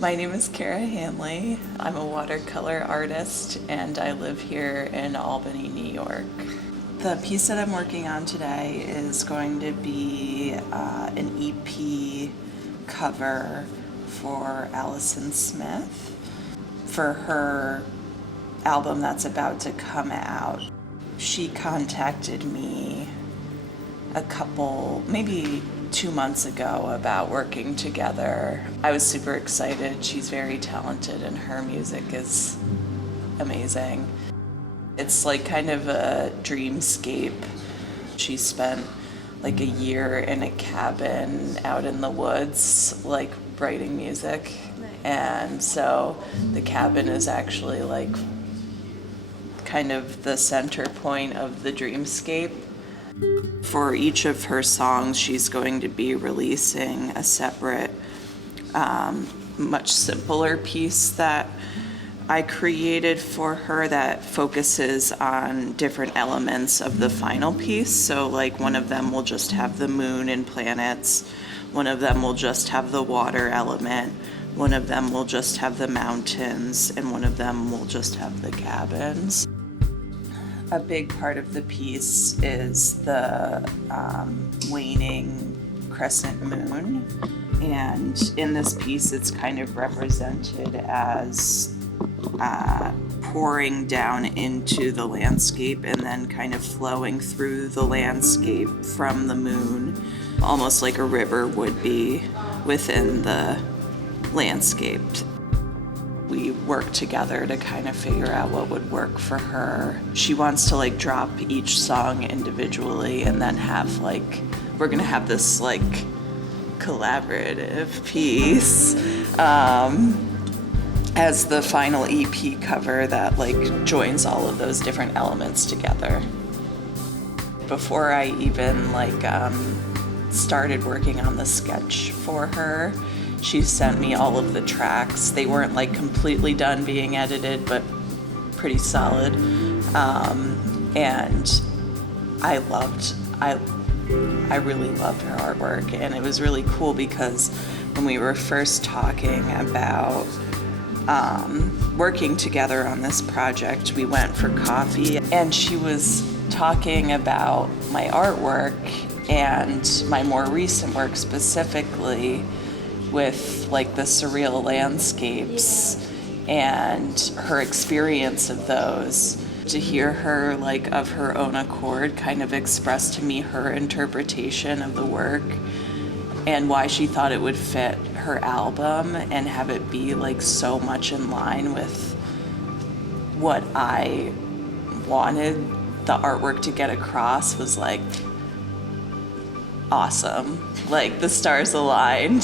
My name is Cara Hanley. I'm a watercolor artist and I live here in Albany, New York. The piece that I'm working on today is going to be an EP cover for Allison Smith for her album that's about to come out. She contacted me maybe 2 months ago about working together. I was super excited. She's very talented and her music is amazing. It's like kind of a dreamscape. She spent like a year in a cabin out in the woods, like writing music. Nice. And so the cabin is actually like kind of the center point of the dreamscape. For each of her songs, she's going to be releasing a separate, much simpler piece that I created for her that focuses on different elements of the final piece. So like one of them will just have the moon and planets, one of them will just have the water element, one of them will just have the mountains, and one of them will just have the cabins. A big part of the piece is the waning crescent moon, and in this piece it's kind of represented as pouring down into the landscape and then kind of flowing through the landscape from the moon, almost like a river would be within the landscape. We worked together to kind of figure out what would work for her. She wants to like drop each song individually and then have like, we're gonna have this like collaborative piece as the final EP cover that like joins all of those different elements together. Before I even like started working on the sketch for her, she sent me all of the tracks. They weren't like completely done being edited, but pretty solid. And I really loved her artwork, and it was really cool because when we were first talking about working together on this project, we went for coffee, and she was talking about my artwork and my more recent work specifically, with like the surreal landscapes and her experience of those. To hear her like of her own accord kind of express to me her interpretation of the work and why she thought it would fit her album and have it be like so much in line with what I wanted the artwork to get across was like awesome. Like the stars aligned.